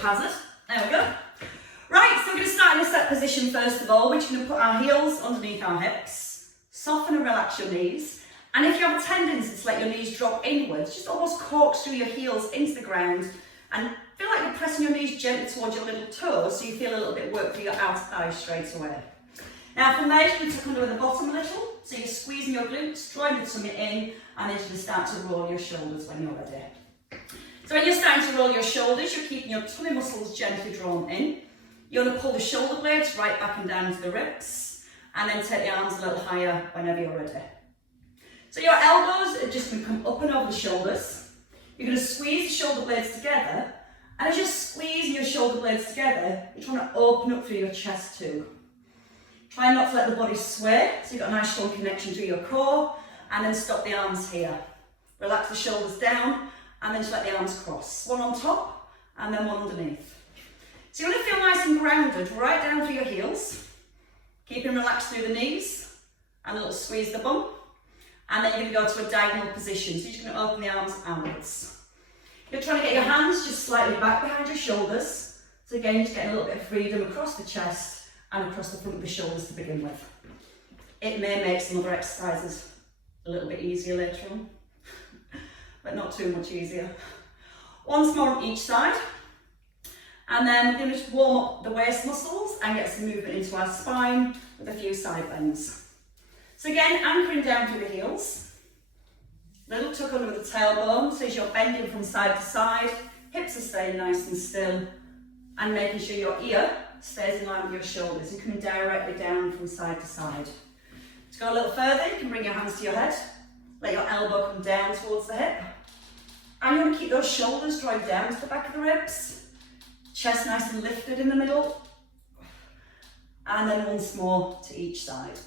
Hazard. There we go. Right, so we're going to start in a set position first of all. We're just going to put our heels underneath our hips, soften and relax your knees. And if you have a tendency to let your knees drop inwards, just almost corkscrew your heels into the ground and feel like you're pressing your knees gently towards your little toes so you feel a little bit of work for your outer thighs straight away. Now from there, you're going to tuck under the bottom a little, so you're squeezing your glutes, drawing the tummy in, and then you're going to start to roll your shoulders when you're ready. So when you're starting to roll your shoulders, you're keeping your tummy muscles gently drawn in. You're going to pull the shoulder blades right back and down to the ribs, and then take the arms a little higher whenever you're ready. So your elbows are just going to come up and over the shoulders. You're going to squeeze the shoulder blades together, and as you're squeezing your shoulder blades together, you're trying to open up through your chest too. Try not to let the body sway, so you've got a nice strong connection to your core, and then stop the arms here. Relax the shoulders down, and then just let the arms cross. One on top, and then one underneath. So you want to feel nice and grounded, right down through your heels. Keep them relaxed through the knees, and a little squeeze the bum. And then you're going to go to a diagonal position, so you're just going to open the arms outwards. You're trying to get your hands just slightly back behind your shoulders. So again, you're just getting a little bit of freedom across the chest and across the front of the shoulders to begin with. It may make some other exercises a little bit easier later on, but not too much easier. Once more on each side. And then we're going to just warm up the waist muscles and get some movement into our spine with a few side bends. So again, anchoring down through the heels. Little tuck under the tailbone, so as you're bending from side to side, hips are staying nice and still, and making sure your ear stays in line with your shoulders and coming directly down from side to side. To go a little further, you can bring your hands to your head, let your elbow come down towards the hip, and you want to keep those shoulders drawing down to the back of the ribs, chest nice and lifted in the middle, and then once more to each side.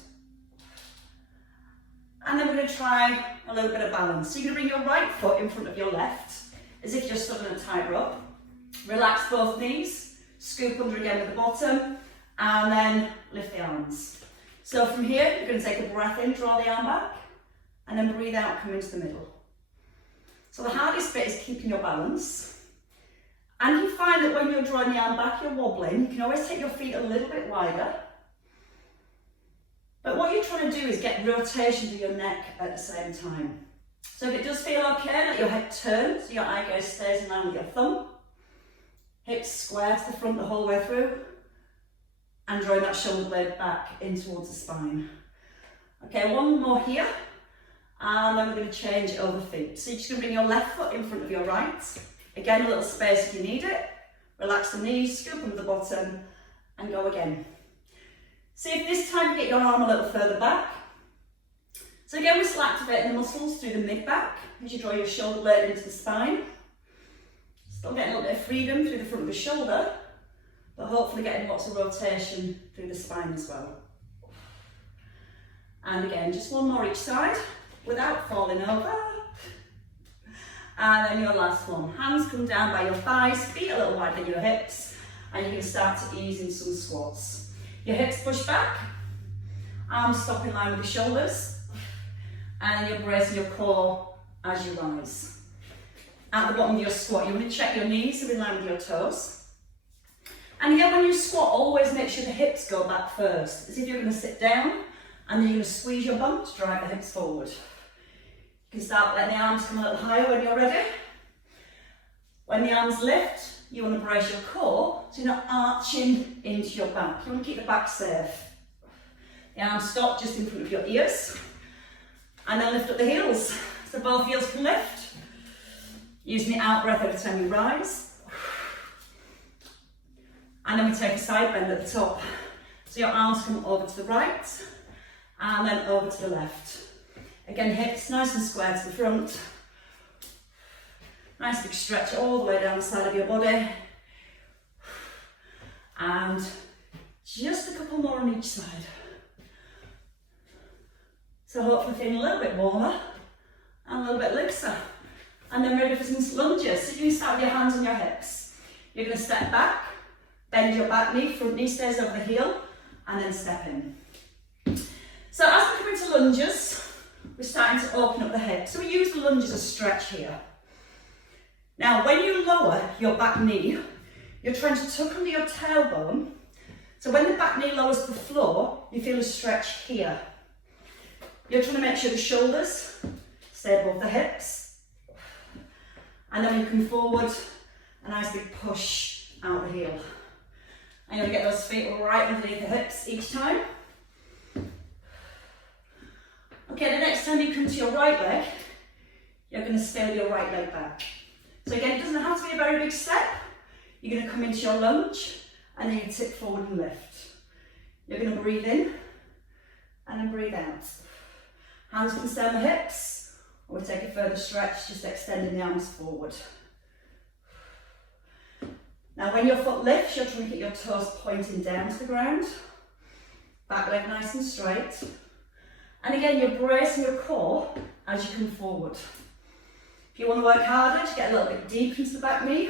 And then we're going to try a little bit of balance. So you're going to bring your right foot in front of your left, as if you're stood on a tightrope. Relax both knees, scoop under again with the bottom, and then lift the arms. So from here, you're going to take a breath in, draw the arm back, and then breathe out, come into the middle. So the hardest bit is keeping your balance. And you find that when you're drawing the arm back, you're wobbling. You can always take your feet a little bit wider. But what you're trying to do is get rotation to your neck at the same time. So if it does feel okay, let your head turn so your eye gaze stays in line with your thumb. Hips square to the front the whole way through. And drawing that shoulder blade back in towards the spine. Okay, one more here. And then we're going to change over feet. So you're just going to bring your left foot in front of your right. Again, a little space if you need it. Relax the knees, scoop under the bottom, and go again. See if this time you get your arm a little further back. So again, we're still activating the muscles through the mid-back as you draw your shoulder blade into the spine. Still getting a little bit of freedom through the front of the shoulder, but hopefully getting lots of rotation through the spine as well. And again, just one more each side without falling over. And then your last one. Hands come down by your thighs, feet a little wider than your hips, and you're going to start to ease in some squats. Your hips push back, arms stop in line with the shoulders, and then you're bracing your core as you rise. At the bottom of your squat, you want to check your knees are in line with your toes. And again, when you squat, always make sure the hips go back first, as if you're going to sit down, and then you're going to squeeze your bum to drive the hips forward. You can start letting the arms come a little higher when you're ready. When the arms lift, you want to brace your core so you're not arching into your back. You want to keep the back safe. The arms stop just in front of your ears. And then lift up the heels. So both heels can lift. Using the out breath every time you rise. And then we take a side bend at the top. So your arms come over to the right and then over to the left. Again, hips nice and square to the front. Nice big stretch all the way down the side of your body. And just a couple more on each side. So hopefully feeling a little bit warmer and a little bit looser. And then ready for some lunges. So you can start with your hands on your hips. You're going to step back, bend your back knee, front knee stays over the heel, and then step in. So as we come into lunges, we're starting to open up the hips. So we use the lunge as a stretch here. Now, when you lower your back knee, You're trying to tuck under your tailbone. So when the back knee lowers to the floor, you feel a stretch here. You're trying to make sure the shoulders stay above the hips. And then when you come forward, a nice big push out the heel. And you'll get those feet right underneath the hips each time. Okay, the next time you come to your right leg, you're going to stay with your right leg back. So again, it doesn't have to be a very big step. You're going to come into your lunge and then you tip forward and lift. You're going to breathe in and then breathe out. Hands can stay on the hips, or we take a further stretch, just extending the arms forward. Now when your foot lifts, you're trying to get your toes pointing down to the ground. Back leg nice and straight. And again, you're bracing your core as you come forward. If you want to work harder, just get a little bit deep into the back knee.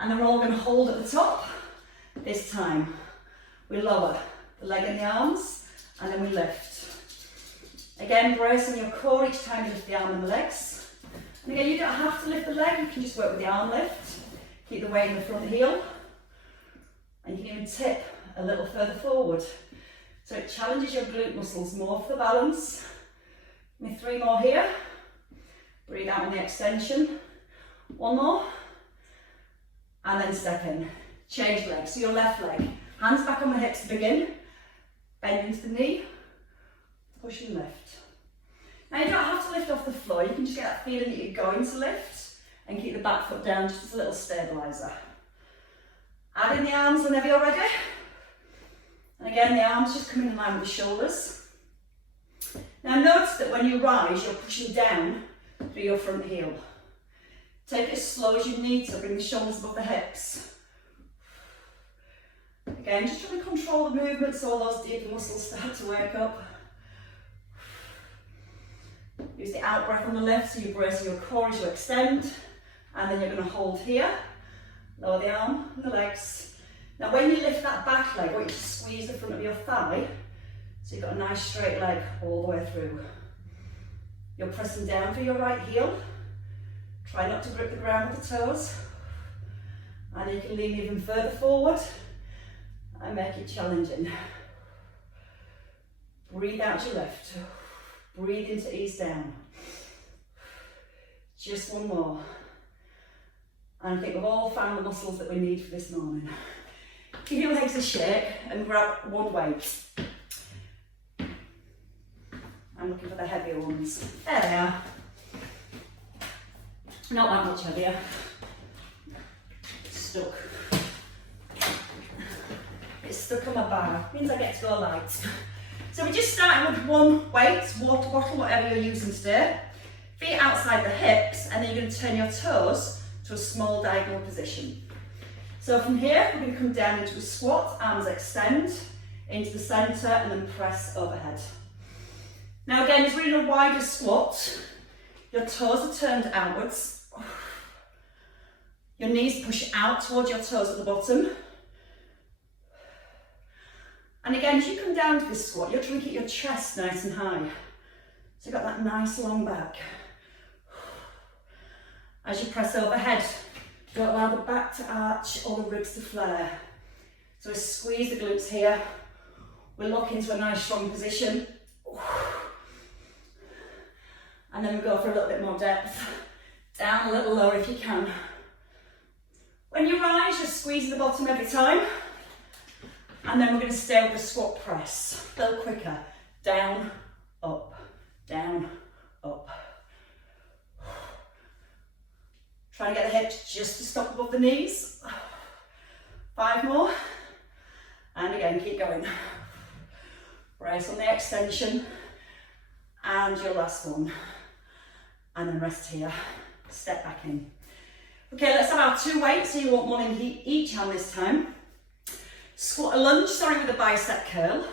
And then we're all going to hold at the top. This time, we lower the leg and the arms, and then we lift. Again, bracing your core each time you lift the arm and the legs. And again, you don't have to lift the leg, you can just work with the arm lift. Keep the weight in the front heel. And you can even tip a little further forward. So it challenges your glute muscles more for the balance. Give me 3 more here. Breathe out on the extension. 1 more. And then step in. Change legs. So your left leg. Hands back on the hips to begin. Bend into the knee. Push and lift. Now you don't have to lift off the floor. You can just get that feeling that you're going to lift. And keep the back foot down just as a little stabiliser. Add in the arms whenever you're ready. And again, the arms just come in line with the shoulders. Now notice that when you rise, you're pushing down through your front heel. Take it as slow as you need to, bring the shoulders above the hips. Again, just trying to control the movement so all those deeper muscles start to wake up. Use the out breath on the lift, so you're bracing your core as you extend. And then you're going to hold here. Lower the arm and the legs. Now when you lift that back leg, I want you to squeeze the front of your thigh, so you've got a nice straight leg all the way through. You're pressing down for your right heel. Try not to grip the ground with the toes. And you can lean even further forward and make it challenging. Breathe out to lift. Breathe in to ease down. Just 1 more. And I think we've all found the muscles that we need for this morning. Give your legs a shake and grab 1 weight. I'm looking for the heavier ones. There they are. Not that much heavier. Stuck. It's stuck on my bar. Means I get to go light. So we're just starting with 1 weight, water bottle, whatever you're using today. Feet outside the hips, and then you're going to turn your toes to a small diagonal position. So from here, we're going to come down into a squat, arms extend, into the centre, and then press overhead. Now again, as we're in a wider squat, your toes are turned outwards. Your knees push out towards your toes at the bottom. And again, as you come down to this squat, you're trying to keep your chest nice and high. So you've got that nice long back. As you press overhead, don't allow the back to arch or the ribs to flare. So we squeeze the glutes here. We lock into a nice strong position. And then we go for a little bit more depth. Down a little lower if you can. When you rise, just squeeze the bottom every time. And then we're going to stay with the squat press. A little quicker. Down, up, down, up. Try and get the hips just to stop above the knees. 5 more. And again, keep going. Brace on the extension. And your last one. And then rest here. Step back in. Okay, let's have our 2 weights. So you want 1 in each hand this time. Squat a lunge, starting with a bicep curl.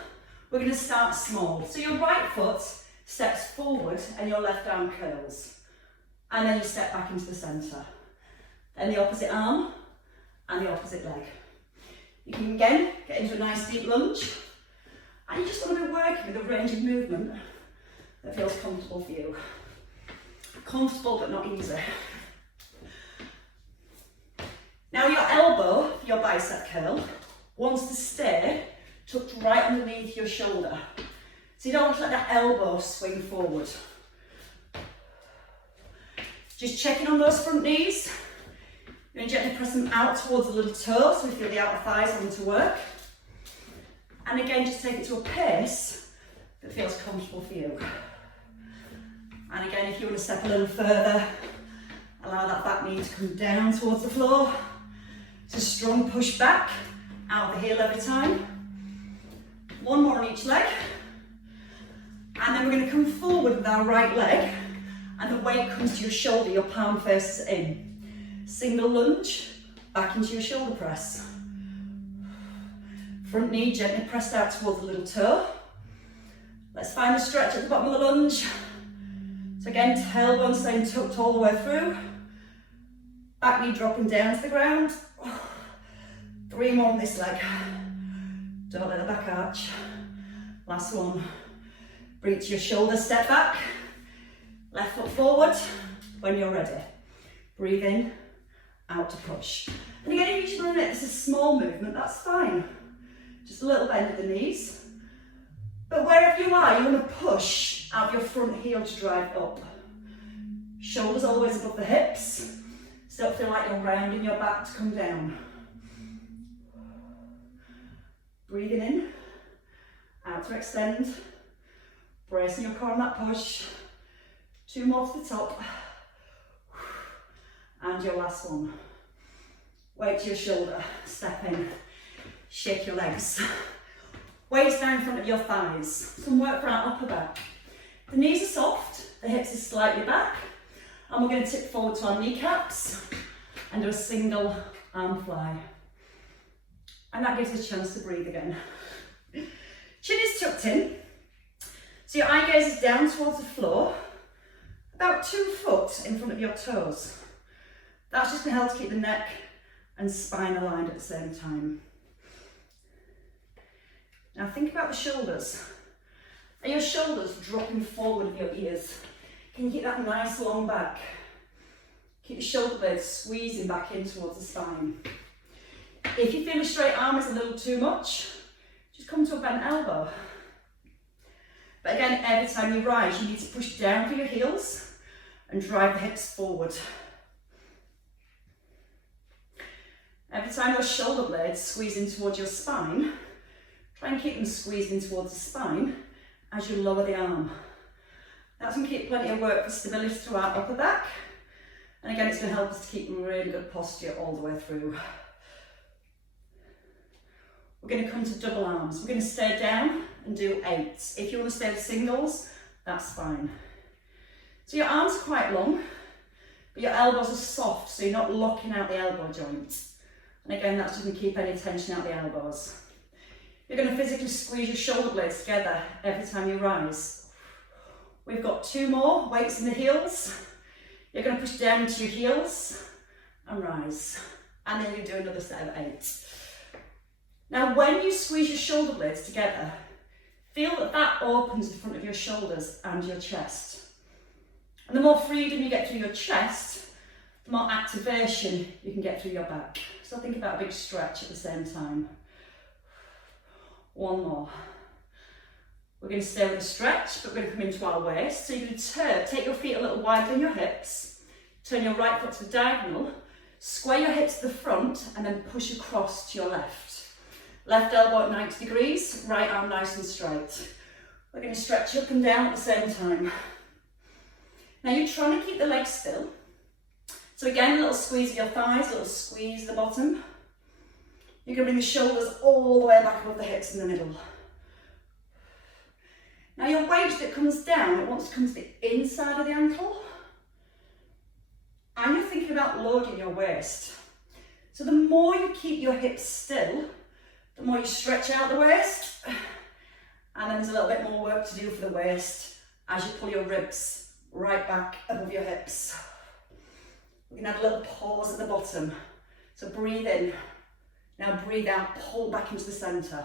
We're going to start small. So your right foot steps forward and your left arm curls. And then you step back into the centre. Then the opposite arm and the opposite leg. You can again get into a nice deep lunge. And you just want to be working with a range of movement that feels comfortable for you. Comfortable but not easy. Now your elbow, your bicep curl, wants to stay tucked right underneath your shoulder. So you don't want to let that elbow swing forward. Just checking on those front knees. You're going to gently press them out towards the little toe so we feel the outer thighs having to work. And again, just take it to a pace that feels comfortable for you. And again, if you want to step a little further, allow that back knee to come down towards the floor. It's a strong push back out of the heel every time. One more on each leg. And then we're going to come forward with our right leg, and the weight comes to your shoulder, your palm faces in. Single lunge, back into your shoulder press. Front knee gently pressed out towards the little toe. Let's find the stretch at the bottom of the lunge. So again, tailbone staying tucked all the way through. Back knee dropping down to the ground. 3 more on this leg. Don't let the back arch. Last one. Bring it to your shoulder, step back. Left foot forward when you're ready. Breathe in, out to push. And again, if you should it's a small movement, that's fine. Just a little bend of the knees. But wherever you are, you want to push out your front heel to drive up. Shoulders always above the hips. So don't feel like you're rounding your back to come down. Breathing in, out to extend. Bracing your core on that push. 2 more to the top. And your last one. Weight to your shoulder, step in, shake your legs. Waist down in front of your thighs. Some work for our upper back. The knees are soft, the hips are slightly back, and we're going to tip forward to our kneecaps and do a single arm fly. And that gives us a chance to breathe again. Chin is tucked in, so your eye gaze is down towards the floor, about 2 foot in front of your toes. That's just going to help to keep the neck and spine aligned at the same time. Now think about the shoulders. Are your shoulders dropping forward with your ears? Can you keep that nice long back? Keep your shoulder blades squeezing back in towards the spine. If you feel the straight arm is a little too much, just come to a bent elbow. But again, every time you rise, you need to push down through your heels and drive the hips forward. Every time those shoulder blades squeeze in towards your spine, try and keep them squeezed in towards the spine as you lower the arm. That's going to keep plenty of work for stability through our upper back. And again, it's going to help us to keep really good posture all the way through. We're going to come to double arms. We're going to stay down and do 8. If you want to stay with singles, that's fine. So your arms are quite long, but your elbows are soft, so you're not locking out the elbow joints. And again, that's just going to keep any tension out the elbows. You're going to physically squeeze your shoulder blades together every time you rise. We've got 2 more, weights in the heels. You're going to push down into your heels and rise. And then you do another set of 8. Now, when you squeeze your shoulder blades together, feel that that opens the front of your shoulders and your chest. And the more freedom you get through your chest, the more activation you can get through your back. So think about a big stretch at the same time. 1 more. We're going to stay with a stretch, but we're going to come into our waist. So you're going to take your feet a little wider than your hips, turn your right foot to the diagonal, square your hips to the front, and then push across to your left. Left elbow at 90 degrees, right arm nice and straight. We're going to stretch up and down at the same time. Now you're trying to keep the legs still. So again, a little squeeze of your thighs, a little squeeze of the bottom. You're going to bring the shoulders all the way back above the hips in the middle. Now your weight that comes down, it wants to come to the inside of the ankle. And you're thinking about loading your waist. So the more you keep your hips still, the more you stretch out the waist. And then there's a little bit more work to do for the waist as you pull your ribs right back above your hips. We're going to have a little pause at the bottom. So breathe in. Now breathe out, pull back into the centre.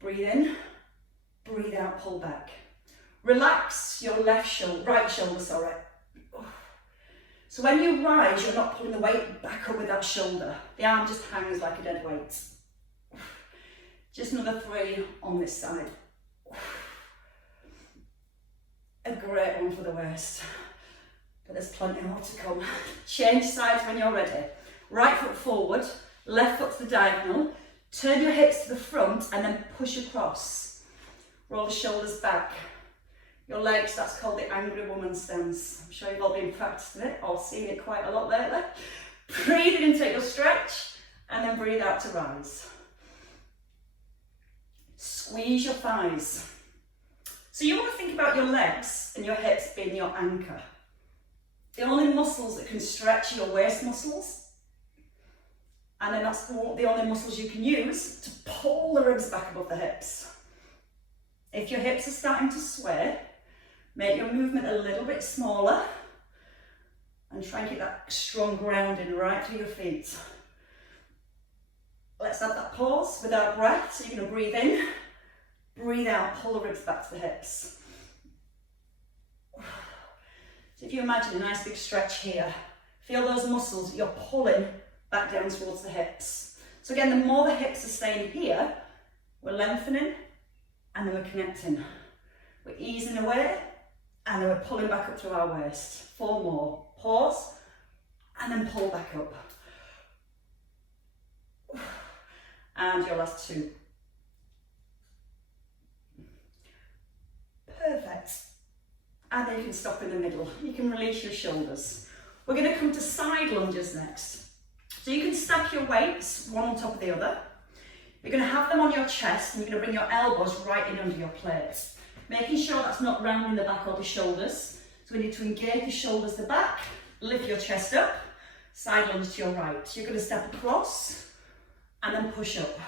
Breathe in, breathe out, pull back. Relax your right shoulder. So when you rise, you're not pulling the weight back up with that shoulder. The arm just hangs like a dead weight. Just another 3 on this side. A great one for the waist. But there's plenty more to come. Change sides when you're ready. Right foot forward, left foot to the diagonal. Turn your hips to the front and then push across. Roll the shoulders back. Your legs, that's called the angry woman stance. I'm sure you've all been practicing it or seen it quite a lot lately. Breathe in and take your stretch, and then breathe out to rise. Squeeze your thighs. So you want to think about your legs and your hips being your anchor. The only muscles that can stretch are your waist muscles. And then that's the only muscles you can use to pull the ribs back above the hips. If your hips are starting to sway, make your movement a little bit smaller and try and keep that strong grounding right through your feet. Let's have that pause with our breath. So you're going to breathe in, breathe out, pull the ribs back to the hips. So if you imagine a nice big stretch here, feel those muscles that you're pulling back down towards the hips. So again, the more the hips are staying here, we're lengthening and then we're connecting. We're easing away and then we're pulling back up through our waist. 4 more. Pause and then pull back up. And your last 2. Perfect. And then you can stop in the middle. You can release your shoulders. We're going to come to side lunges next. So you can stack your weights one on top of the other. You're going to have them on your chest and you're going to bring your elbows right in under your plate. Making sure that's not rounding the back or the shoulders. So we need to engage the shoulders, the back, lift your chest up, side lunge to your right. You're going to step across and then push up.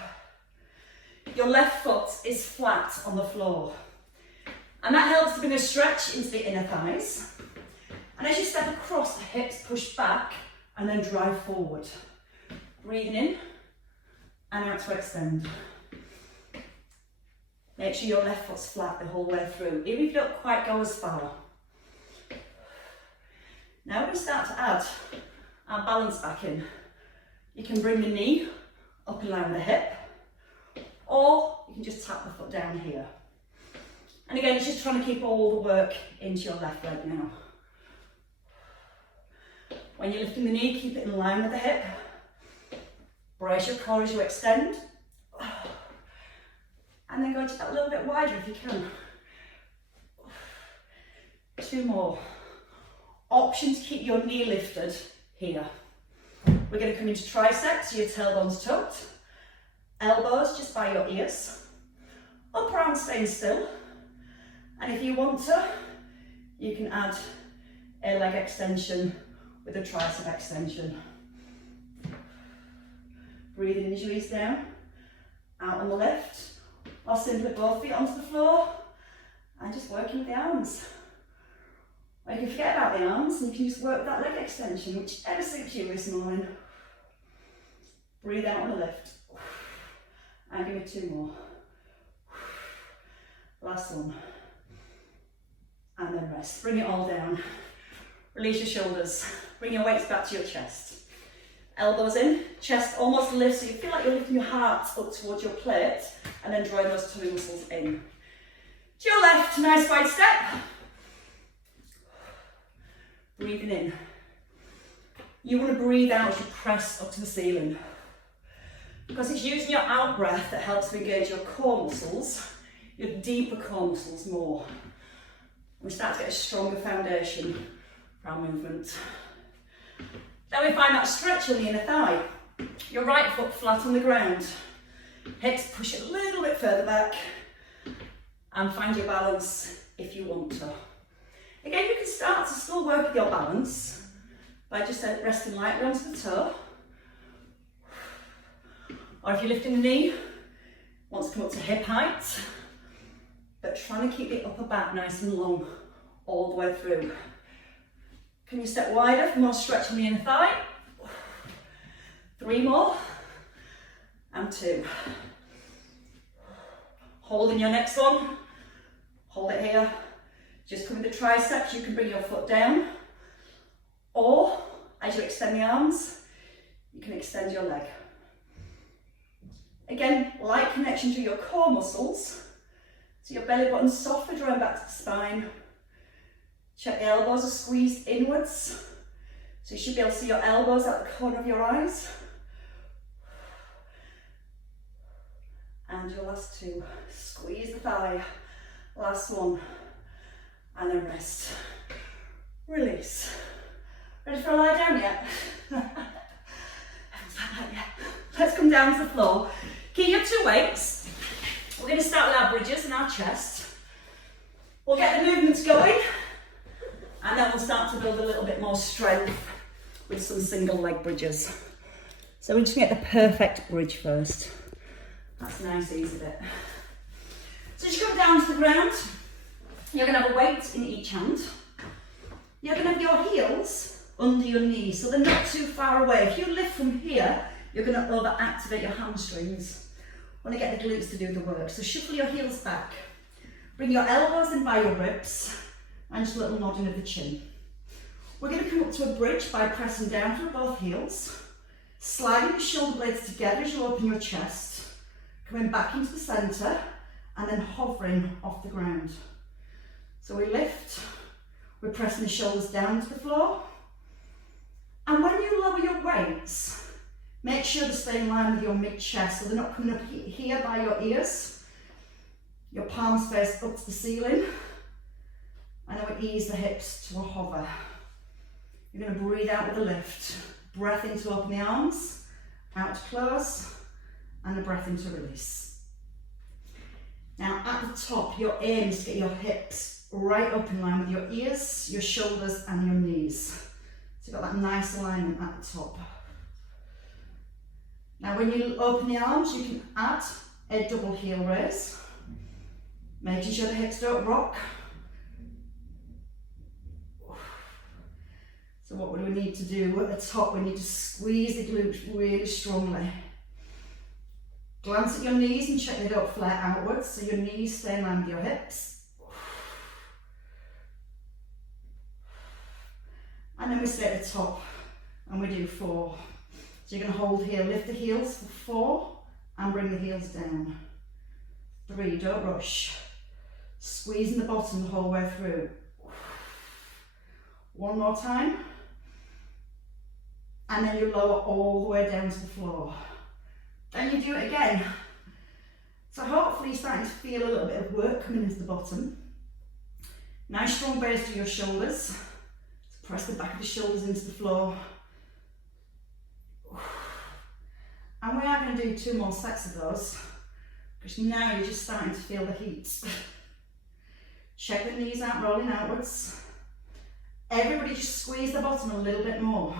Your left foot is flat on the floor. And that helps to bring a stretch into the inner thighs. And as you step across, the hips push back and then drive forward. Breathing in and out to extend. Make sure your left foot's flat the whole way through, even if you don't quite go as far. Now we're going to start to add our balance back in. You can bring the knee up in line with the hip, or you can just tap the foot down here. And again, it's just trying to keep all the work into your left leg now. When you're lifting the knee, keep it in line with the hip. Brace your core as you extend. And then go just a little bit wider if you can. 2 more. Option to keep your knee lifted here. We're going to come into triceps, so your tailbone's tucked. Elbows just by your ears. Upper arm staying still. And if you want to, you can add a leg extension with a tricep extension. Breathing as you ease down, out on the lift, or simply both feet onto the floor, and just working with the arms. Or you can forget about the arms and you can just work with that leg extension, whichever suits you this morning. Breathe out on the lift. And give me 2 more. Last one. And then rest. Bring it all down. Release your shoulders. Bring your weights back to your chest. Elbows in, chest almost lifts, so you feel like you're lifting your heart up towards your plate, and then drawing those tummy muscles in. To your left, nice wide step. Breathing in. You want to breathe out as you press up to the ceiling. Because it's using your out breath that helps to engage your core muscles, your deeper core muscles more. We start to get a stronger foundation for our movement. Then we find that stretch on the inner thigh. Your right foot flat on the ground. Hips push it a little bit further back. And find your balance if you want to. Again, you can start to still work with your balance by just resting lightly onto the toe. Or if you're lifting the knee, want to come up to hip height. But trying to keep the upper back nice and long all the way through. Can you step wider for more stretch in the inner thigh? 3 more. And 2. Holding your next one. Hold it here. Just come with the triceps, you can bring your foot down. Or as you extend the arms, you can extend your leg. Again, light connection to your core muscles. So your belly button softly drawing back to the spine. Check the elbows are squeezed inwards. So you should be able to see your elbows out the corner of your eyes. And your last two. Squeeze the thigh. Last one. And then rest. Release. Ready for a lie down yet? Let's come down to the floor. Keep your two weights. We're going to start with our bridges and our chest. We'll get the movements going, and then we'll start to build a little bit more strength with some single leg bridges. So we're just going to get the perfect bridge first. That's a nice easy bit. So as you come down to the ground, you're going to have a weight in each hand. You're going to have your heels under your knees, so they're not too far away. If you lift from here, you're going to over-activate your hamstrings. Want to get the glutes to do the work. So shuffle your heels back. Bring your elbows in by your ribs, and just a little nodding of the chin. We're going to come up to a bridge by pressing down through both heels, sliding the shoulder blades together as you open your chest, coming back into the centre, and then hovering off the ground. So we lift, we're pressing the shoulders down to the floor, and when you lower your weights, make sure to stay in line with your mid-chest, so they're not coming up here by your ears. Your palms face up to the ceiling, and then we ease the hips to a hover. You're going to breathe out with a lift. Breath in to open the arms, out to close, and a breath in to release. Now at the top, your aim is to get your hips right up in line with your ears, your shoulders, and your knees. So you've got that nice alignment at the top. Now when you open the arms, you can add a double heel raise, making sure the hips don't rock. So what do we need to do? At the top, we need to squeeze the glutes really strongly. Glance at your knees and check they don't flare outwards, so your knees stay in line with your hips. And then we stay at the top, and we do 4. So you're going to hold here, lift the heels for 4, and bring the heels down. 3, don't rush. Squeezing the bottom the whole way through. 1 more time. And then you lower all the way down to the floor. Then you do it again. So hopefully you're starting to feel a little bit of work coming into the bottom. Nice strong base to your shoulders. So press the back of the shoulders into the floor. And we are going to do 2 more sets of those, because now you're just starting to feel the heat. Check the knees out, rolling outwards. Everybody just squeeze the bottom a little bit more.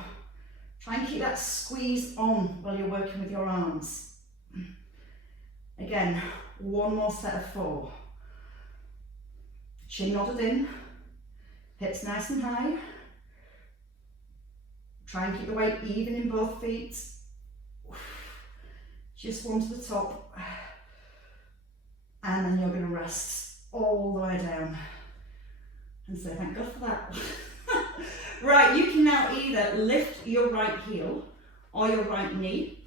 Try and keep that squeeze on while you're working with your arms. Again, 1 more set of 4. Chin nodded in, hips nice and high. Try and keep the weight even in both feet. Just 1 to the top. And then you're going to rest all the way down. And say thank God for that. Right, you can now either lift your right heel or your right knee.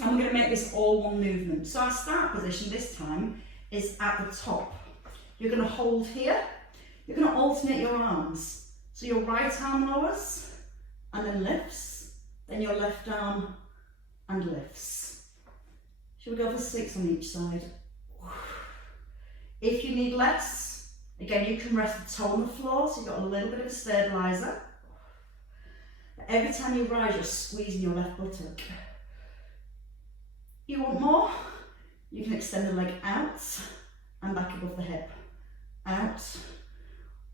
And we're going to make this all one movement. So our start position this time is at the top. You're going to hold here. You're going to alternate your arms. So your right arm lowers and then lifts. Then your left arm and lifts. Should we go for 6 on each side? If you need less, again, you can rest the toe on the floor, so you've got a little bit of a stabiliser. Every time you rise, you're squeezing your left buttock. You want more? You can extend the leg out and back above the hip. Out.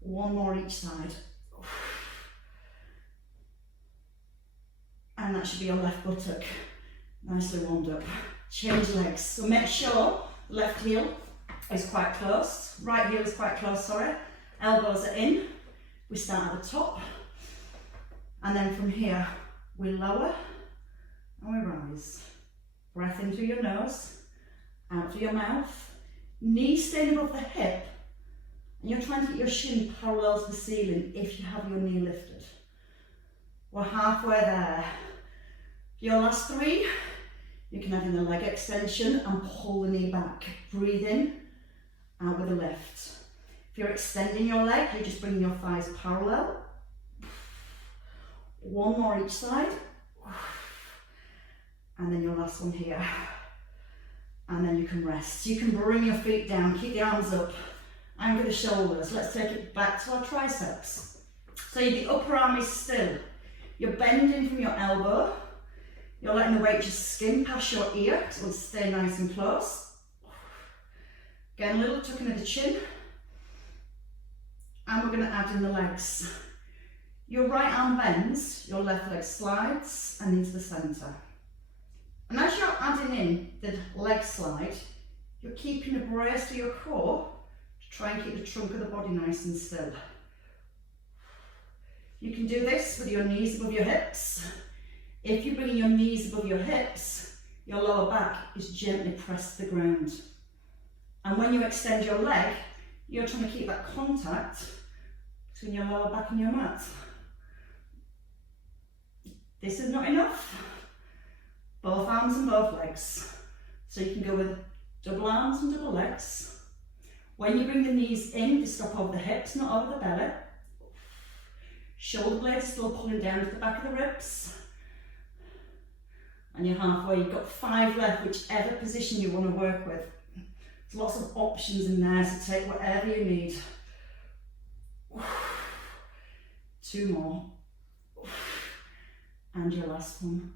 1 more each side. And that should be your left buttock. Nicely warmed up. Change legs. So make sure left heel is quite close. Right heel is quite close, sorry. Elbows are in. We start at the top. And then from here, we lower and we rise. Breath in through your nose, out through your mouth. Knees staying above the hip. And you're trying to get your shin parallel to the ceiling if you have your knee lifted. We're halfway there. For your last 3, you can add in the leg extension and pull the knee back. Breathe in, out with a lift. If you're extending your leg, you're just bringing your thighs parallel. 1 more each side. And then your last one here. And then you can rest. You can bring your feet down, keep the arms up, anchor the shoulders. Let's take it back to our triceps. So the upper arm is still. You're bending from your elbow. You're letting the weight just skim past your ear, so it'll stay nice and close. Again, a little tuck into the chin. And we're going to add in the legs. Your right arm bends, your left leg slides and into the centre. And as you're adding in the leg slide, you're keeping a brace to your core to try and keep the trunk of the body nice and still. You can do this with your knees above your hips. If you're bringing your knees above your hips, your lower back is gently pressed to the ground. And when you extend your leg, you're trying to keep that contact between your lower back and your mat. This is not enough. Both arms and both legs. So you can go with double arms and double legs. When you bring the knees in, they stop over the hips, not over the belly. Shoulder blades still pulling down to the back of the ribs. And you're halfway. You've got 5 left, whichever position you want to work with. There's lots of options in there, so take whatever you need. 2 more. And your last one.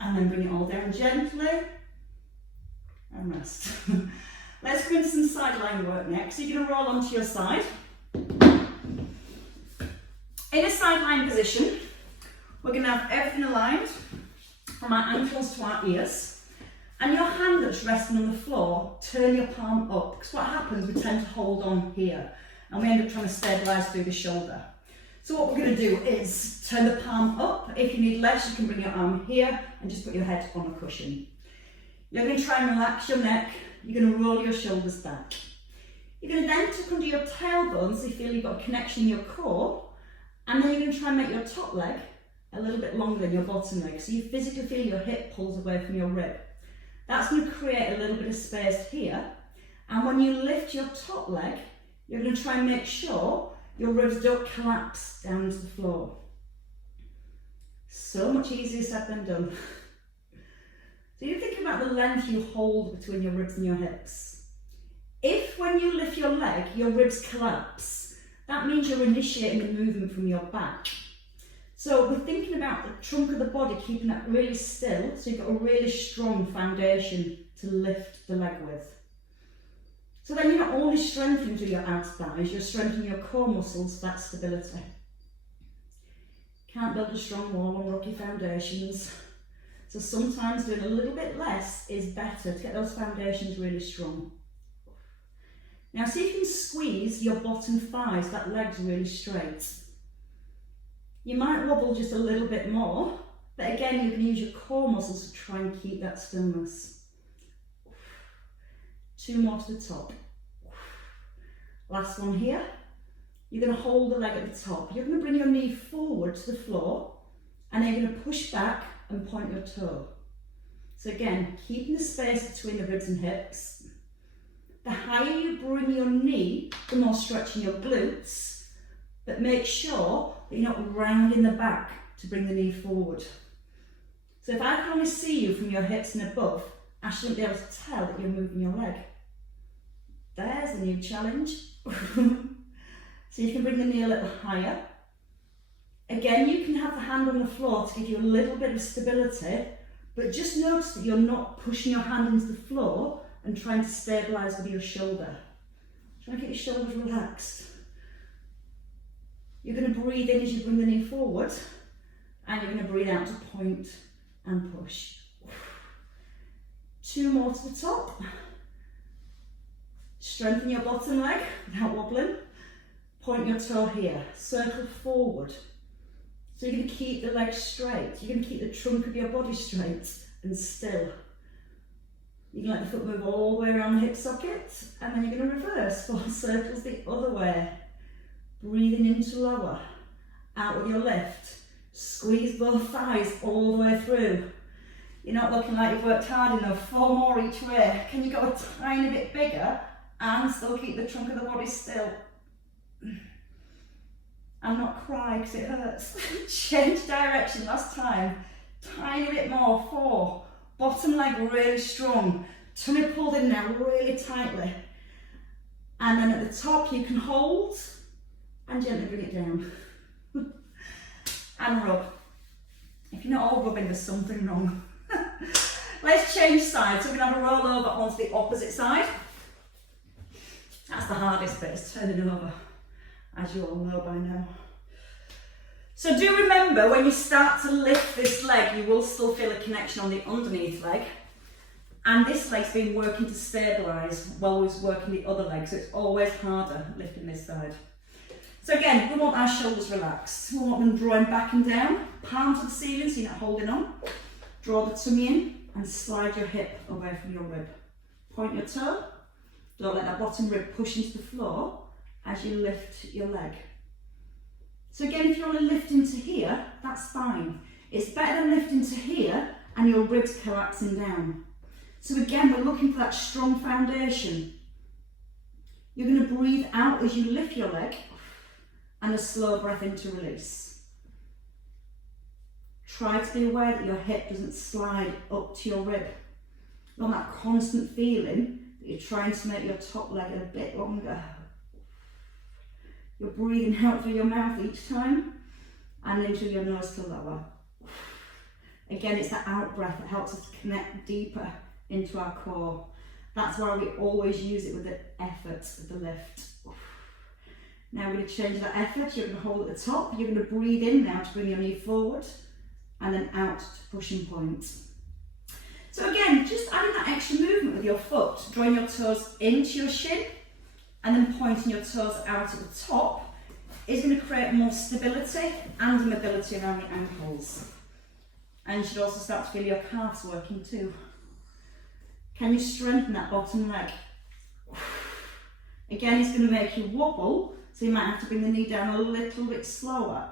And then bring it all down gently and rest. Let's go into some sideline work next. So you're going to roll onto your side. In a sideline position, we're going to have everything aligned from our ankles to our ears. And your hand that's resting on the floor, turn your palm up. Because what happens, we tend to hold on here and we end up trying to stabilise through the shoulder. So what we're going to do is turn the palm up. If you need less, you can bring your arm here and just put your head on a cushion. You're going to try and relax your neck. You're going to roll your shoulders back. You're going to then tuck under your tailbone so you feel you've got a connection in your core. And then you're going to try and make your top leg a little bit longer than your bottom leg. So you physically feel your hip pulls away from your rib. That's going to create a little bit of space here. And when you lift your top leg, you're going to try and make sure your ribs don't collapse down to the floor. So much easier said than done. So you think about the length you hold between your ribs and your hips. If when you lift your leg, your ribs collapse, that means you're initiating the movement from your back. So we're thinking about the trunk of the body, keeping that really still, so you've got a really strong foundation to lift the leg with. So then you're not only strengthening through your abs thighs, you're strengthening your core muscles for that stability. Can't build a strong wall on rocky foundations. So sometimes doing a little bit less is better to get those foundations really strong. Now see if you can squeeze your bottom thighs, that leg's really straight. You might wobble just a little bit more, but again you can use your core muscles to try and keep that stillness. 2 more to the top. Last one here. You're going to hold the leg at the top. You're going to bring your knee forward to the floor and then you're going to push back and point your toe. So again, keeping the space between the ribs and hips. The higher you bring your knee, the more stretching your glutes, but make sure that you're not rounding the back to bring the knee forward. So if I can only see you from your hips and above, I shouldn't be able to tell that you're moving your leg. There's a new challenge. So you can bring the knee a little higher. Again, you can have the hand on the floor to give you a little bit of stability, but just notice that you're not pushing your hand into the floor and trying to stabilise with your shoulder. Try and keep your shoulders relaxed. You're going to breathe in as you bring the knee forward, and you're going to breathe out to point and push. 2 more to the top. Strengthen your bottom leg without wobbling. Point your toe here, circle forward. So you're going to keep the legs straight. You're going to keep the trunk of your body straight and still. You can let the foot move all the way around the hip socket, and then you're going to reverse 4 circles the other way. Breathing into lower, out with your lift. Squeeze both thighs all the way through. You're not looking like you've worked hard enough. 4 more each way. Can you go a tiny bit bigger and still keep the trunk of the body still? And not cry because it hurts. Change direction last time. Tiny bit more. 4. Bottom leg really strong. Tummy pulled in now really tightly. And then at the top you can hold and gently bring it down. And rub. If you're not all rubbing, there's something wrong. Let's change sides. So we're going to have a roll over onto the opposite side. That's the hardest bit, is turning over, as you all know by now. So do remember, when you start to lift this leg, you will still feel a connection on the underneath leg. And this leg's been working to stabilise while we're working the other leg, so it's always harder lifting this side. So again, we want our shoulders relaxed. We want them drawing back and down, palms to the ceiling so you're not holding on. Draw the tummy in and slide your hip away from your rib. Point your toe. Don't let that bottom rib push into the floor as you lift your leg. So again, if you want to lift into here, that's fine. It's better than lifting to here and your ribs collapsing down. So again, we're looking for that strong foundation. You're going to breathe out as you lift your leg and a slow breath in to release. Try to be aware that your hip doesn't slide up to your rib. You want that constant feeling that you're trying to make your top leg a bit longer. You're breathing out through your mouth each time and in through your nose to lower. Again, it's that out breath that helps us to connect deeper into our core. That's why we always use it with the effort of the lift. Now we're going to change that effort. You're going to hold at the top. You're going to breathe in now to bring your knee forward and then out to pushing point. So again, just adding that extra movement with your foot, drawing your toes into your shin and then pointing your toes out at the top is going to create more stability and mobility around the ankles. And you should also start to feel your calves working too. Can you strengthen that bottom leg? Again, it's going to make you wobble, so you might have to bring the knee down a little bit slower.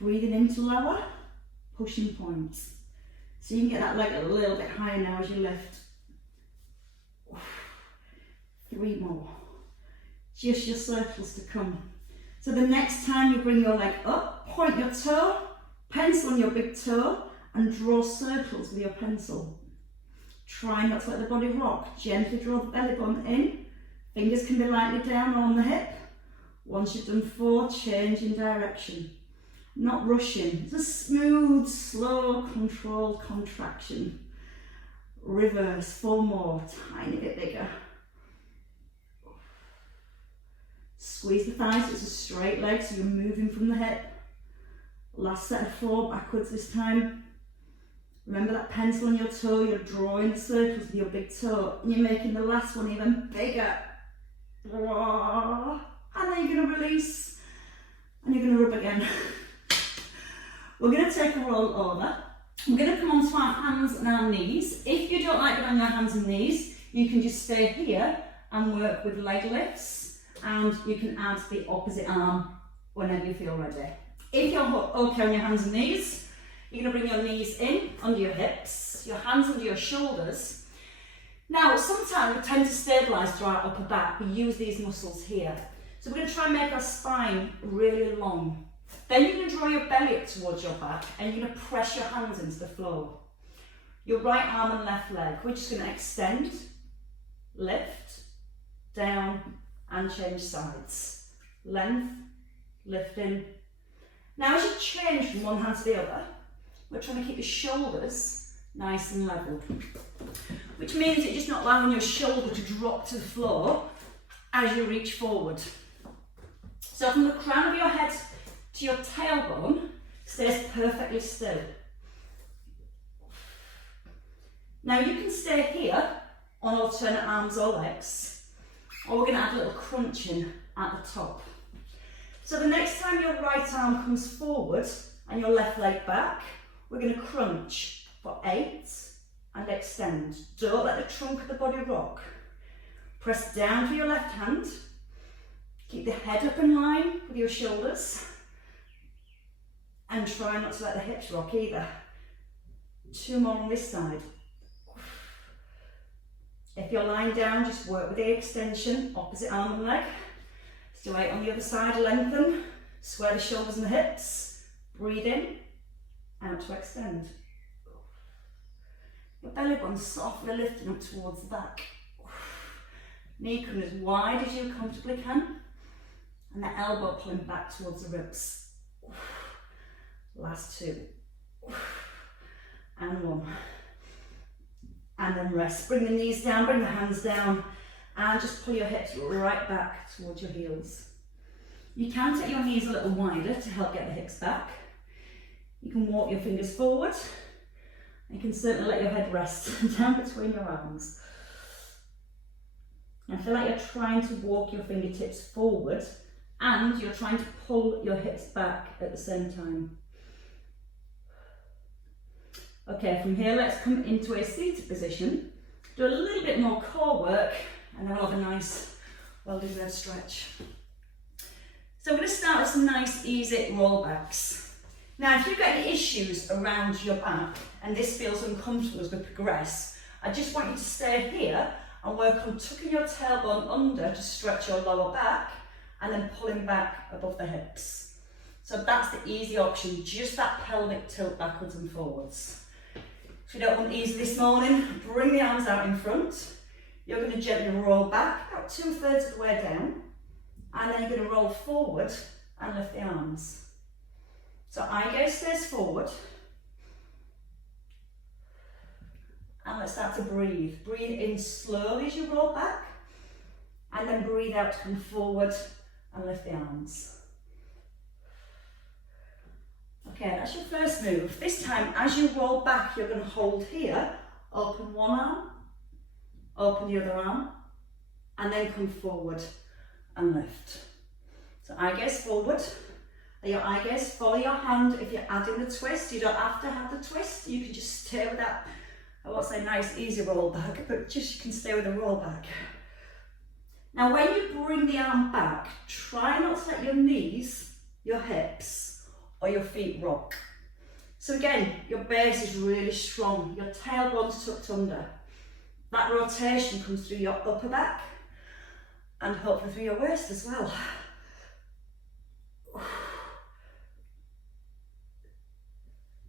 Breathing in to lower, pushing points. So you can get that leg a little bit higher now as you lift. 3 more. Just your circles to come. So the next time you bring your leg up, point your toe, pencil on your big toe, and draw circles with your pencil. Try not to let the body rock. Gently draw the belly button in. Fingers can be lightly down on the hip. Once you've done 4, change in direction. Not rushing. It's a smooth, slow, controlled contraction. Reverse. 4 more. Tiny bit bigger. Squeeze the thighs. It's a straight leg, so you're moving from the hip. Last set of 4, backwards this time. Remember that pencil on your toe, you're drawing the circles with your big toe, and you're making the last one even bigger. And then you're going to release, and you're going to rub again. We're going to take a roll over. We're going to come onto our hands and our knees. If you don't like it on your hands and knees, you can just stay here and work with leg lifts, and you can add the opposite arm whenever you feel ready. If you're okay on your hands and knees, you're going to bring your knees in under your hips, your hands under your shoulders. Now, sometimes we tend to stabilise through our upper back. We use these muscles here. So we're going to try and make our spine really long. Then you're going to draw your belly up towards your back and you're going to press your hands into the floor. Your right arm and left leg, we're just going to extend, lift, down and change sides. Length, lifting. Now as you change from one hand to the other, we're trying to keep your shoulders nice and level, which means you're just not allowing your shoulder to drop to the floor as you reach forward. So from the crown of your head to your tailbone, stays perfectly still. Now you can stay here on alternate arms or legs, or we're going to add a little crunching at the top. So the next time your right arm comes forward and your left leg back, we're going to crunch for 8 and extend. Don't let the trunk of the body rock. Press down for your left hand. Keep the head up in line with your shoulders. And try not to let the hips rock either. 2 more on this side. If you're lying down, just work with the extension, opposite arm and leg. Let's do 8 on the other side, lengthen, square the shoulders and the hips. Breathe in, out to extend. Your belly button softly lifting up towards the back. Knee coming as wide as you comfortably can. And the elbow pulling back towards the ribs. Last 2. And 1. And then rest. Bring the knees down, bring the hands down, and just pull your hips right back towards your heels. You can take your knees a little wider to help get the hips back. You can walk your fingers forward. You can certainly let your head rest down between your arms. I feel like you're trying to walk your fingertips forward and you're trying to pull your hips back at the same time. Okay, from here let's come into a seated position, do a little bit more core work, and then we'll have a nice well-deserved stretch. So I'm going to start with some nice easy rollbacks. Now if you've got any issues around your back and this feels uncomfortable as we progress, I just want you to stay here and work on tucking your tailbone under to stretch your lower back and then pulling back above the hips. So that's the easy option, just that pelvic tilt backwards and forwards. If you don't want easy this morning, bring the arms out in front. You're going to gently roll back about 2/3 of the way down, and then you're going to roll forward and lift the arms. So eye gaze stays forward. And let's start to breathe. Breathe in slowly as you roll back, and then breathe out to come forward and lift the arms. Okay, that's your first move. This time, as you roll back, you're going to hold here, open one arm, open the other arm, and then come forward and lift. So eye gaze forward. Let your eye gaze follow your hand. If you're adding the twist, you don't have to have the twist. You can just stay with that, I won't say nice, easy roll back, but just you can stay with the roll back. Now, when you bring the arm back, try not to let your knees, your hips, or your feet rock. So again, your base is really strong, your tailbone's tucked under. That rotation comes through your upper back and hopefully through your waist as well.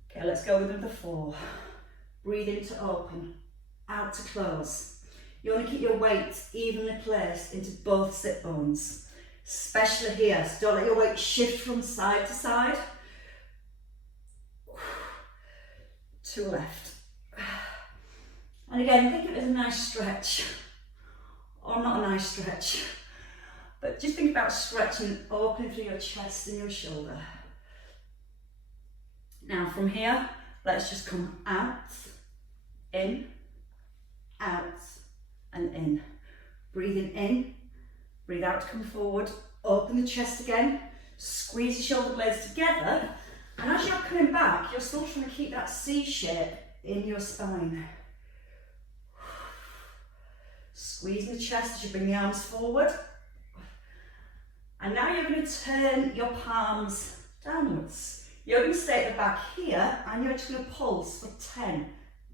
Okay, let's go with number 4. Breathe in to open, out to close. You want to keep your weight evenly placed into both sit bones, especially here, so don't let your weight shift from side to side. 2 left. And again, think of it as a nice stretch, or not a nice stretch, but just think about stretching, opening through your chest and your shoulder. Now from here, let's just come out, in, out, and in. Breathing in, breathe out to come forward, open the chest again, squeeze the shoulder blades together, and as you're coming back, you're still trying to keep that C shape in your spine. Squeeze the chest as you bring the arms forward. And now you're going to turn your palms downwards. You're going to stay at the back here, and you're just going to pulse for 10,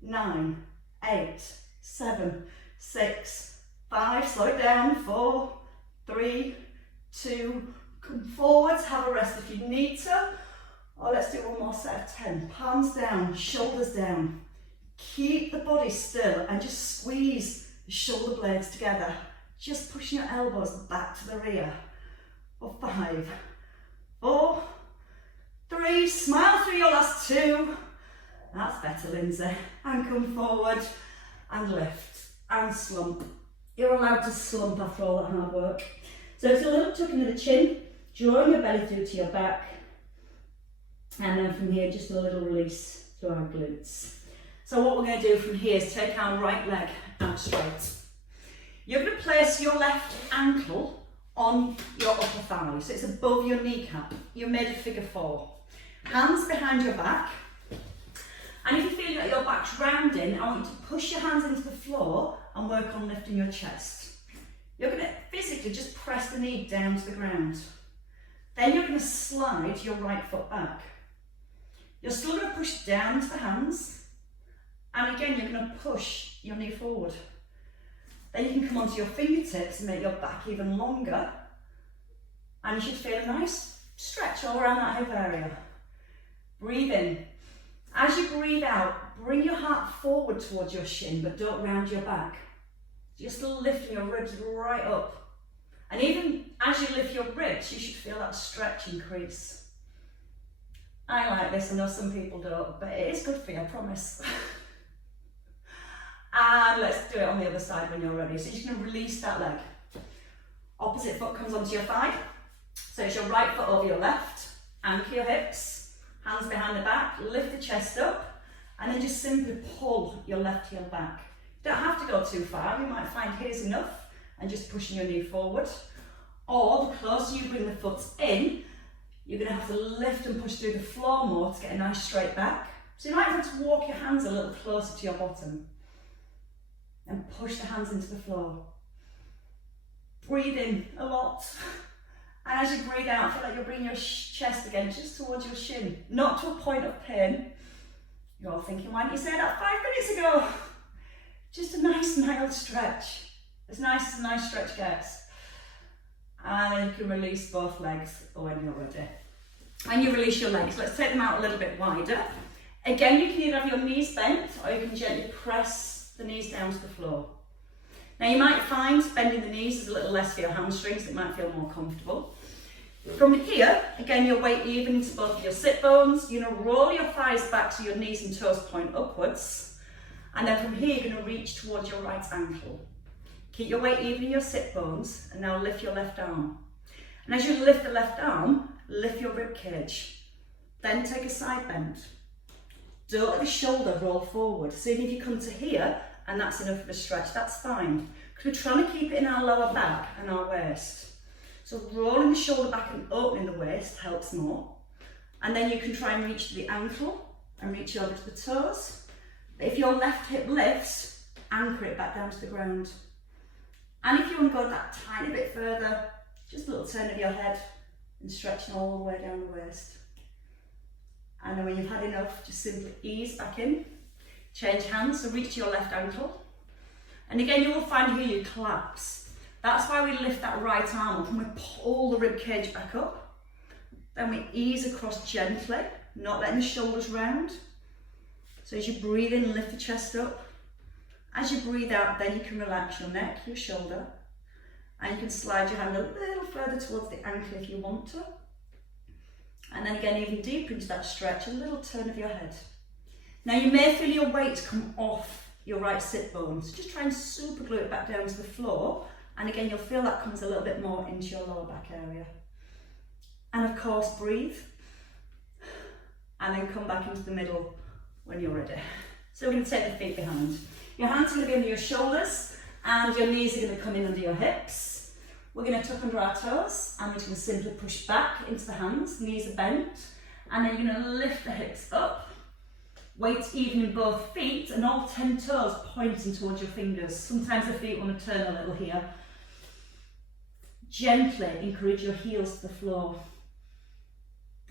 9, 8, 7, 6, 5, slow it down, 4, 3, 2, come forwards, have a rest if you need to. Or let's do one more set of 10. Palms down, shoulders down. Keep the body still and just squeeze the shoulder blades together. Just pushing your elbows back to the rear. For 5, 4, 3, smile through your last 2. That's better, Lindsay. And come forward and lift and slump. You're allowed to slump after all that hard work. So it's a little tuck into the chin, drawing your belly through to your back. And then from here, just a little release to our glutes. So what we're going to do from here is take our right leg out straight. You're going to place your left ankle on your upper thigh, so it's above your kneecap. You're made a figure 4. Hands behind your back. And if you feel that your back's rounding, I want you to push your hands into the floor and work on lifting your chest. You're going to physically just press the knee down to the ground. Then you're going to slide your right foot back. You're still going to push down into the hands. And again, you're going to push your knee forward. Then you can come onto your fingertips and make your back even longer. And you should feel a nice stretch all around that hip area. Breathe in. As you breathe out, bring your heart forward towards your shin, but don't round your back. You're still lifting your ribs right up. And even as you lift your ribs, you should feel that stretch increase. I like this, I know some people don't, but it is good for you, I promise. And let's do it on the other side when you're ready. So you're just going to release that leg. Opposite foot comes onto your thigh. So it's your right foot over your left. Anchor your hips, hands behind the back, lift the chest up, and then just simply pull your left heel back. You don't have to go too far, you might find here's enough, and just pushing your knee forward. Or the closer you bring the foot in, you're going to have to lift and push through the floor more to get a nice straight back. So you might have to walk your hands a little closer to your bottom. And push the hands into the floor. Breathe in a lot. And as you breathe out, feel like you're bringing your chest again just towards your shin. Not to a point of pain. You're all thinking, why didn't you say that 5 minutes ago? Just a nice mild stretch. As nice as a nice stretch gets. And then you can release both legs when you're ready. And you release your legs. Let's take them out a little bit wider. Again, you can either have your knees bent or you can gently press the knees down to the floor. Now you might find bending the knees is a little less for your hamstrings, it might feel more comfortable. From here, again, your weight even into both of your sit bones. You're going to roll your thighs back so your knees and toes point upwards. And then from here, you're going to reach towards your right ankle. Keep your weight even in your sit bones, and now lift your left arm. And as you lift the left arm, lift your rib cage. Then take a side bend. Don't let the shoulder roll forward. So even if you come to here, and that's enough of a stretch, that's fine. Because we're trying to keep it in our lower back and our waist. So rolling the shoulder back and opening the waist helps more. And then you can try and reach to the ankle and reach over to the toes. But if your left hip lifts, anchor it back down to the ground. And if you want to go that tiny bit further, just a little turn of your head and stretching all the way down the waist. And then when you've had enough, just simply ease back in. Change hands, so reach to your left ankle. And again, you will find here you collapse. That's why we lift that right arm up and we pull the rib cage back up. Then we ease across gently, not letting the shoulders round. So as you breathe in, lift the chest up. As you breathe out, then you can relax your neck, your shoulder. And you can slide your hand a little further towards the ankle if you want to. And then again, even deeper into that stretch, a little turn of your head. Now you may feel your weight come off your right sit bone, so just try and super glue it back down to the floor. And again, you'll feel that comes a little bit more into your lower back area. And of course, breathe. And then come back into the middle when you're ready. So we're going to take the feet behind. Your hands are going to be under your shoulders and your knees are going to come in under your hips. We're going to tuck under our toes and we're just going to simply push back into the hands, knees are bent, and then you're going to lift the hips up. Weight even in both feet and all 10 toes pointing towards your fingers. Sometimes the feet want to turn a little here. Gently encourage your heels to the floor.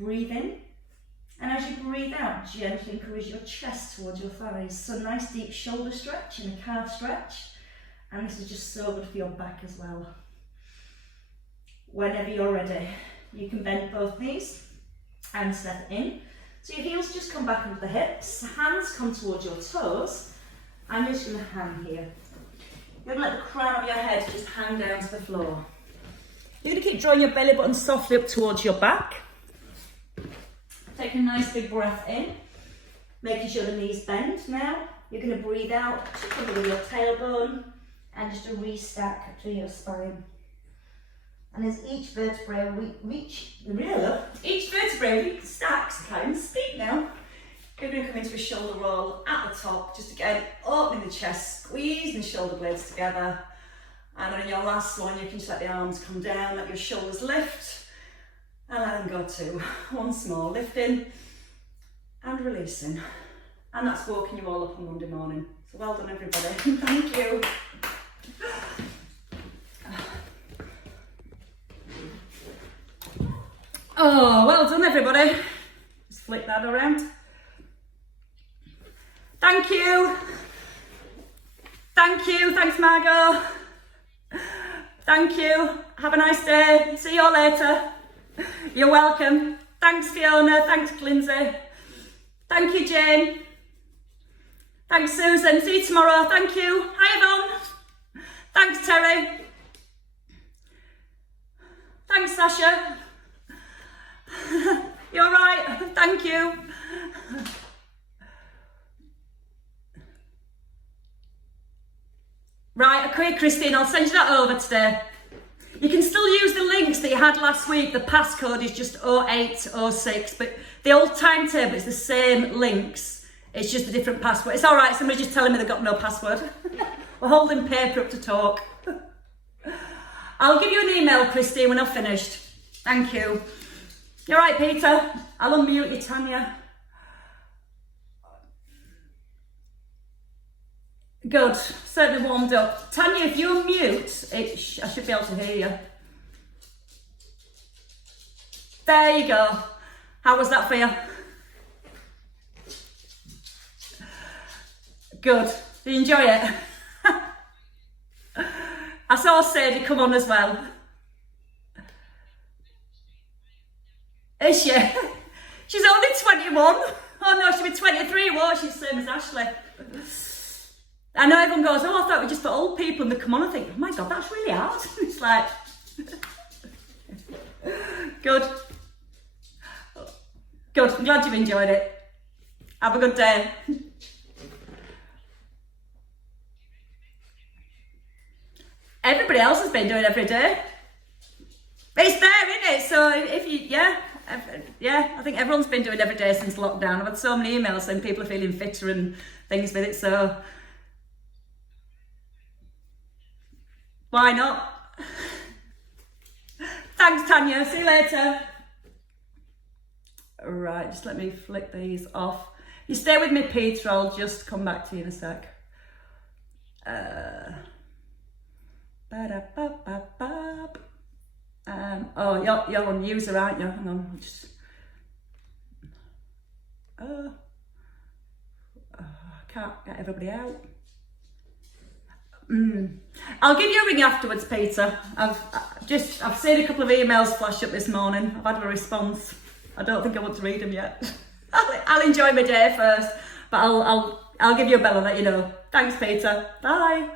Breathe in. And as you breathe out, gently encourage your chest towards your thighs. So nice deep shoulder stretch and a calf stretch. And this is just so good for your back as well. Whenever you're ready, you can bend both knees and step in. So your heels just come back under the hips, hands come towards your toes, and you're just going to hang here. You're going to let the crown of your head just hang down to the floor. You're going to keep drawing your belly button softly up towards your back. Take a nice big breath in, making sure the knees bend. Now you're going to breathe out, cover with your tailbone, and just a restack to your spine. And as each vertebrae stacks, I can't even speak now. You're going to come into a shoulder roll at the top, just again opening the chest, squeezing the shoulder blades together. And on your last one, you can just let the arms come down, let your shoulders lift, and let them go too. Once more, lifting and releasing. And that's walking you all up on Monday morning. So well done, everybody. Thank you. Oh, well done, everybody. Just flip that around. Thank you. Thank you. Thanks, Margot. Thank you. Have a nice day. See you all later. You're welcome. Thanks, Fiona. Thanks, Lindsay. Thank you, Jane. Thanks, Susan. See you tomorrow. Thank you. Hi, Yvonne. Thanks, Terry. Thanks, Sasha. You're all right. Thank you. Right, okay, Christine, I'll send you that over today. You can still use the links that you had last week. The passcode is just 0806, but the old timetable is the same links. It's just a different password. It's all right, somebody's just telling me they've got no password. We're holding paper up to talk. I'll give you an email, Christine, when I've finished. Thank you. You're right, Peter. I'll unmute you, Tanya. Good, certainly warmed up. Tanya, if you unmute, I should be able to hear you. There you go. How was that for you? Good. Did you enjoy it? I saw Sadie come on as well. Is she? She's only 21. Oh no, she'll be 23, won't she? Same as Ashley. I know everyone goes, oh, I thought we just for old people, and they come on and think, oh my God, that's really hard. It's like, good. Good, I'm glad you've enjoyed it. Have a good day. Everybody else has been doing every day. It's there, isn't it? So if you, yeah, I think everyone's been doing every day since lockdown. I've had so many emails saying people are feeling fitter and things with it, so why not? Thanks, Tanya. See you later. Right, just let me flick these off. You stay with me, Peter. I'll just come back to you in a sec. Oh, you're on user, aren't you? Hang on, I'll just. I can't get everybody out. I'll give you a ring afterwards, Peter. I've seen a couple of emails flash up this morning. I've had a response. I don't think I want to read them yet. I'll enjoy my day first, but I'll give you a bell and let you know. Thanks, Peter. Bye.